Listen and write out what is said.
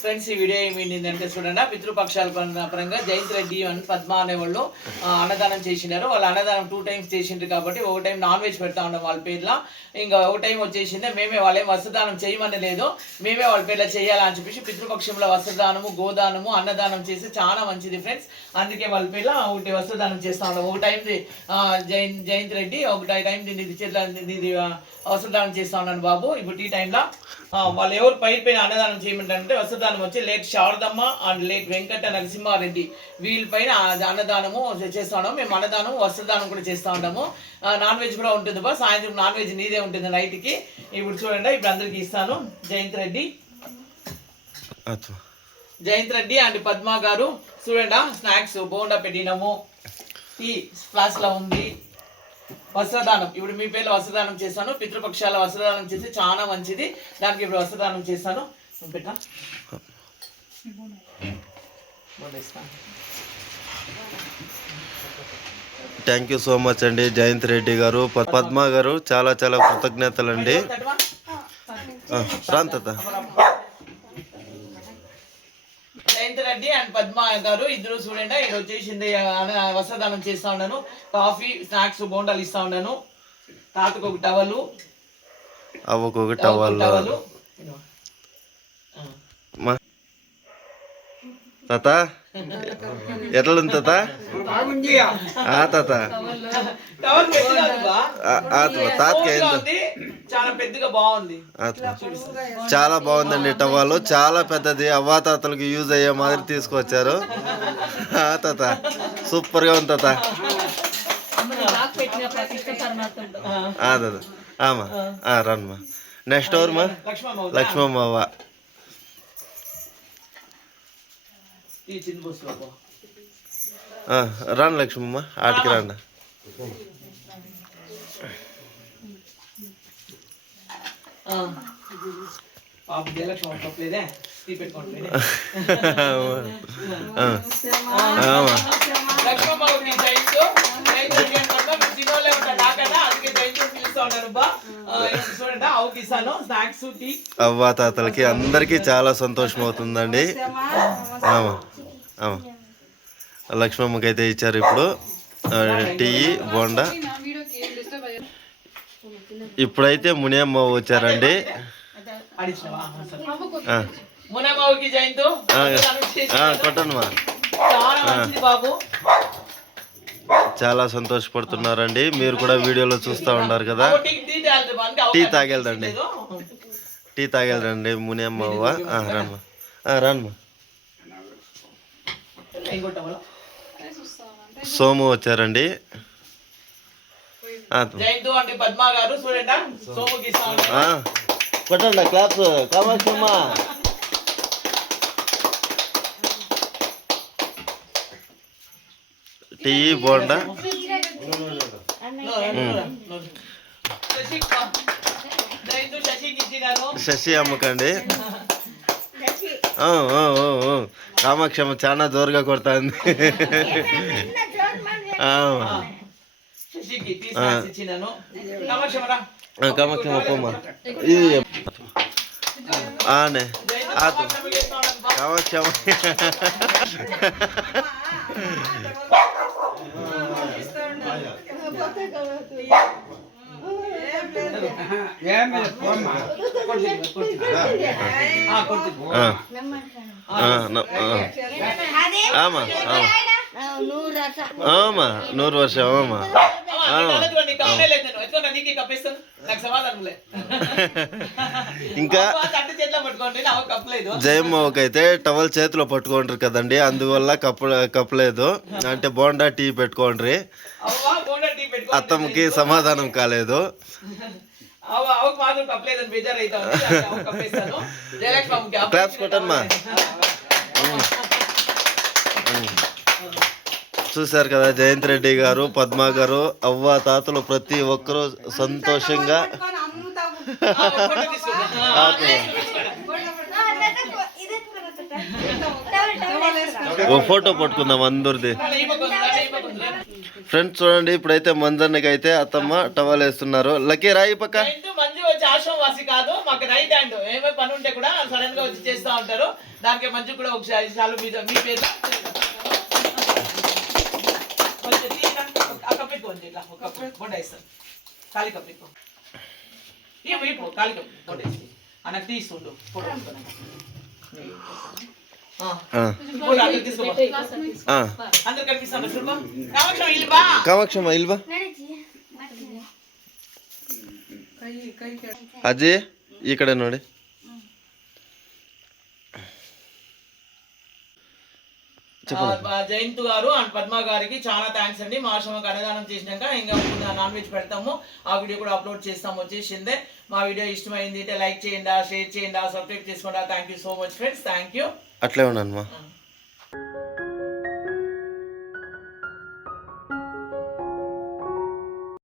Friends ఈ video అంటే చూడండి. పితృపక్షాల పరంగా- జయంత్ రెడ్డి అని పద్మ అనేవాళ్ళు వాళ్ళు అన్నదానం చేసినారు వాళ్ళు అన్నదానం టూ టైమ్స్ చేసిండ్రు కాబట్టి ఒక టైం నాన్ వెజ్ పెడతా ఉన్నాం వాళ్ళ పేర్ల. ఇంకా ఒక టైం వచ్చేసిందే మేమే వాళ్ళేం వస్త్రదానం చేయమని లేదు. మేమే వాళ్ళ పేర్ల చేయాలని చెప్పేసి పితృపక్షంలో వస్త్రదానము గోదానము అన్నదానం చేస్తే చాలా మంచిది ఫ్రెండ్స్ అందుకే వాళ్ళ పేర్ల ఒకటి వస్త్రదానం చేస్తా ఉన్నాం ఒక టైం జయంత్ జయంత్ రెడ్డి ఒక టైం దీన్ని చేతుల దీన్ని వస్త్రదానం చేస్తా ఉన్నాను బాబు. ఇప్పుడు ఈ టైంలో వాళ్ళు ఎవరు పైన పైన అన్నదానం చేయమంటారంటే వస్త్రదానం వచ్చి late Sharadamma and late Venkata Narasimha Reddy వీళ్ళపైన అన్నదానము చేస్తా ఉన్నాము. మేము అన్నదానం వస్త్రదానం కూడా చేస్తా ఉంటాము. నాన్ వెజ్ కూడా ఉంటుంది బా. సాయంత్రం నాన్ వెజ్ నీదే ఉంటుంది నైట్కి ఇప్పుడు చూడండి ఇప్పుడు అందరికి ఇస్తాను. జయంత్ రెడ్డి. జయంత్ రెడ్డి అండ్ పద్మ గారు. చూడండి స్నాక్స్ బోండా పెట్టినాము. టీ ఫ్లాస్లో ఉంది. వస్త్రదానం. ఇప్పుడు మీ పేర్లో వస్త్రదానం చేస్తాను. పితృపక్షాల వస్త్రదానం చేసి చాలా మంచిది. దానికి ఇప్పుడు వస్త్రదానం చేస్తాను. నువ్వు పెట్టా. థ్యాంక్ యూ సో మచ్ అండి జయంత్ రెడ్డి గారు పద్మ గారు చాలా చాలా కృతజ్ఞతలు అండి. రాంతత జయంత్ రెడ్డి అండ్ పద్మ గారు ఇద్దరు చూడండి ఇది వచ్చేసింది అన్న- వస్త్రదానం చేస్తా ఉన్నాను. కాఫీ స్నాక్స్ బోండాలు ఇస్తా ఉన్నాను. తాతకు ఒక టవలు అవ్వకొక టవల్. టవల్ టవలు మా తాత? ఎట్లుంది తాత? ఆ తాత. ఆ, చాలా బాగుందండి టవాలు చాలా పెద్దది. అవ్వాతాతలకు యూజ్ అయ్యే మాదిరి తీసుకొచ్చారు. ఆ తాత. సూపర్గా ఉంది తాత. ఆ తాత. ఆమా. రన్మా. నెక్స్ట్ ఓవర్మా లక్ష్మమ్మ లక్ష్మమ్మ రాను లక్ష్మమ్మ ఆటికి రాండి ఆ. పాప జయలక్ష్మి తప్పలేదే తీ పెట్టుకోండి ఆ, ఆమా లక్ష్మమ్మకి జయంత్ జయంత్ రెడ్డి అనుకుంటా మీరు చిన్నోళ్ళే ఉంటారు నాకన్నా అందుకే జయంత్ అని పిలుస్తా ఉన్నారు బా ఆ, ఇప్పుడు చూడండి అవ్వ తాతలకి అందరికీ చాలా సంతోషం అవుతుందండి. లక్ష్మమ్మకి అయితే ఇచ్చారు ఇప్పుడు టీ బోండా. ఇప్పుడైతే మునియమ్మ వచ్చారండి. అడిచినవా సరే. ఆ, మునమ్మకి జయంత్ ఆ, ఆ, కొట్టనమ్మా చాలా సంతోషపడుతున్నారండి. మీరు కూడా వీడియోలో చూస్తూ ఉన్నారు కదా. టీ తాగేదండి. టీ తాగేదండి మునియమ్మ రానమ్మా ఇంకోటి సోము వచ్చారండి. ఆ, జయంత్ అంటే టీ బోండా. శశి అమ్మకండి. కామాక్షమ్మ చాలా జోరుగా కొడుతుంది. కామాక్షమ్మ పోమ్మా. ఇది ఆనే. కామాక్షమ్మ ఆ, కొడుతుంది. ఆ, ఆ, న- ఆ. ఇంకా అబ్బా, తట్టు చేతిలో పట్టుకోండి నాకు కప్పలేదు జయమ్మకి అయితే టవల్ చేతిలో పట్టుకుంటారు కదండి అందువల్ల కప్పు కప్పలేదు అంటే బోండా టీ పెట్టుకోండ్రి. అవ్వా బోండా టీ పెట్టుకోండి. అత్తమ్మకి సమాధానం కాలేదు. Claps కొట్టమ్మా. చూశారు కదా జయంత్ రెడ్డి గారు పద్మ గారు అవ్వ తాతలు ప్రతి ఒక్కరూ సంతోషంగా ఓ ఫోటో పట్టుకుందాం అందరిది. ఫ్రెండ్స్ చూడండి ఇప్పుడైతే మంజన్నకి అయితే అత్తమ్మ టవల్ వేస్తున్నారు. లక్కీ రాయి పక్క. మంజు వచ్చి ఆశ్రమం కాదు మాకు రైట్ హ్యాండ్ ఏమై పని ఉంటే కూడా సడన్గా వచ్చి చేస్తూ ఉంటారు. దానికి మంచి కూడా ఒకసారి మీ పేరు? కొంచెం తీయనా? ఆ కప్పెట్టు కొంచెం ఇట్లా ఒక కప్పు బొండ వేస్తాను ఖాళీ కప్పెట్టు ఇవ్వు ఇవ్వు ఖాళీ కప్పు బొండ వేసి అన్నకు తీస్తుండు ఫోటో తీసుకున్నాక. ఆ, ఆ, ఫోటో జయంత్ గారు అండ్ పద్మ గారికి చాలా థ్యాంక్స్ అండి. మా ఆశ్రమకు అన్నదానం చేసినాక ఇంకా నాన్ వెజ్ పెడతాము. ఆ వీడియో కూడా అప్లోడ్ చేస్తాము. వచ్చేసిందే. మా వీడియో ఇష్టమైంది అంటే లైక్ చేయండి షేర్ చేయండి సబ్స్క్రైబ్ చేసుకోండి. Thank you so much friends thank you అట్లే ఉన్నానమ్మా